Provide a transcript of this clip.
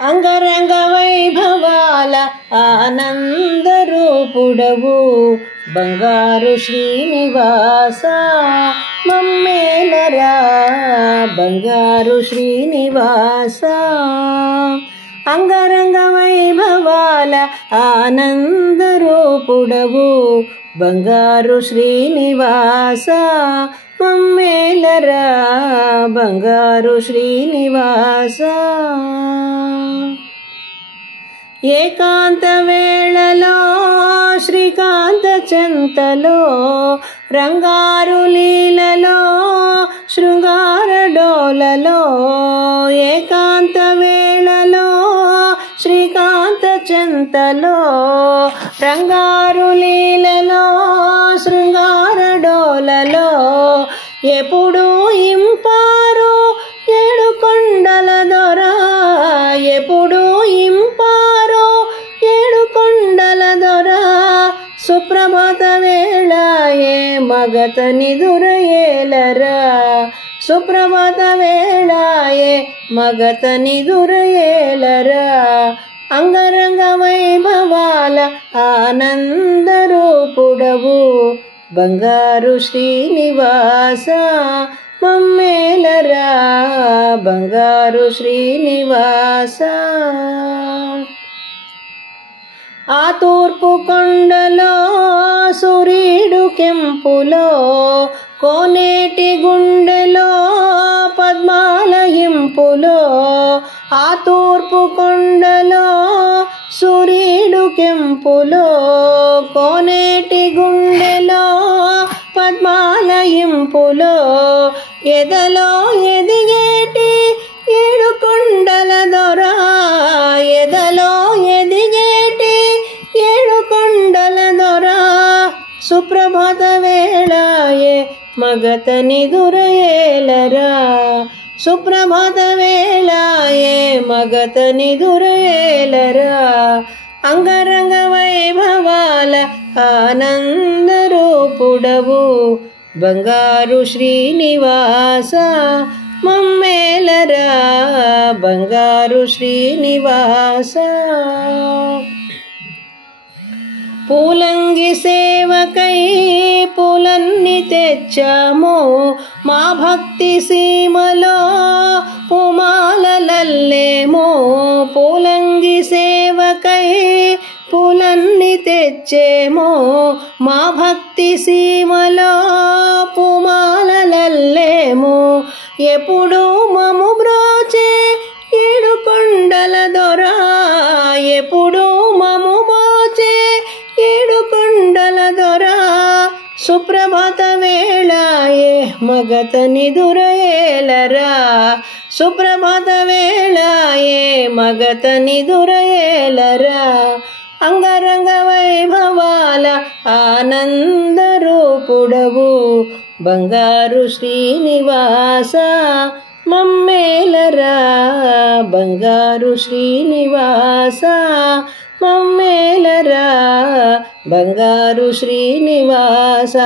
అంగరంగ వైభవాల ఆనందరూపుడవు బంగారు శ్రీనివాస మమ్మేలరా బంగారు శ్రీనివాస. అంగరంగ వైభవాల ఆనందరూపుడవు బంగారు శ్రీనివాస మమ్మేలరా బంగారు శ్రీనివాస. ఏకాంత వేళలో శ్రీకాంత చెంతలో రంగారు లీలలో శృంగార డోలలో. ఏకాంత వేళలో శ్రీకాంత చెంతలో రంగారు లీలలో శృంగార డోలలో. ఎప్పుడు ఇంపారు ఏడు కొండల దొర ఎప్పుడు ఇంపారు ఏడు కొండల దొర. సుప్రభాత వేళాయే మగత నిదురయేలరా సుప్రభాత వేళాయే మగత నిదురయేలరా. అంగరంగ వైభవాల ఆనందరూపుడవు బంగారు శ్రీనివాస మమ్మేలరా బంగారు శ్రీనివాస. ఆ తూర్పు కొండలో సూర్యుడు కెంపులో కోనేటి గుండెలో పద్మాల ఇంపులో. ఆ తూర్పు కొండలో సూర్యుడు కెంపులో కోనేటి గుండెలో పద్మాల ఇంపులో. ఎదలో ఎదిగేటి ఏడు కొండల దొర ఎదలో ఎదిగేటి ఏడు కొండల దొర. సుప్రభాత వేళాయే మగత నిదురయేలరా సుప్రభాత వేళాయే మగత నిదురయేలరా. అంగరంగ వైభవాల ఆనందరూపుడవు బంగారు శ్రీనివాస మమ్మేలరా బంగారు శ్రీనివాస. పూలంగి సేవకై పూలన్నీ తెచ్చాము మా భక్తి సీమలో పుమాలలేమో. పూలంగి సేవకై పూలన్నీ తెచ్చేమో మా భక్తి సీమలో పుమాలలేమో. ఎప్పుడు మము బ్రోచే ఏడు కొండల దొర ఎప్పుడు మము బ్రోచే ఏడు కొండల దొర. సుప్రభాత వేళాయే మగత నిదురయేలరా సుప్రభాత వేళాయే మగత నిదురయేలరా. అంగరంగ వైభవాల ఆనందరూపుడవు బంగారు శ్రీనివాస మమ్మేలరా బంగారు శ్రీనివాస మమ్మేలరా బంగారు శ్రీనివాస.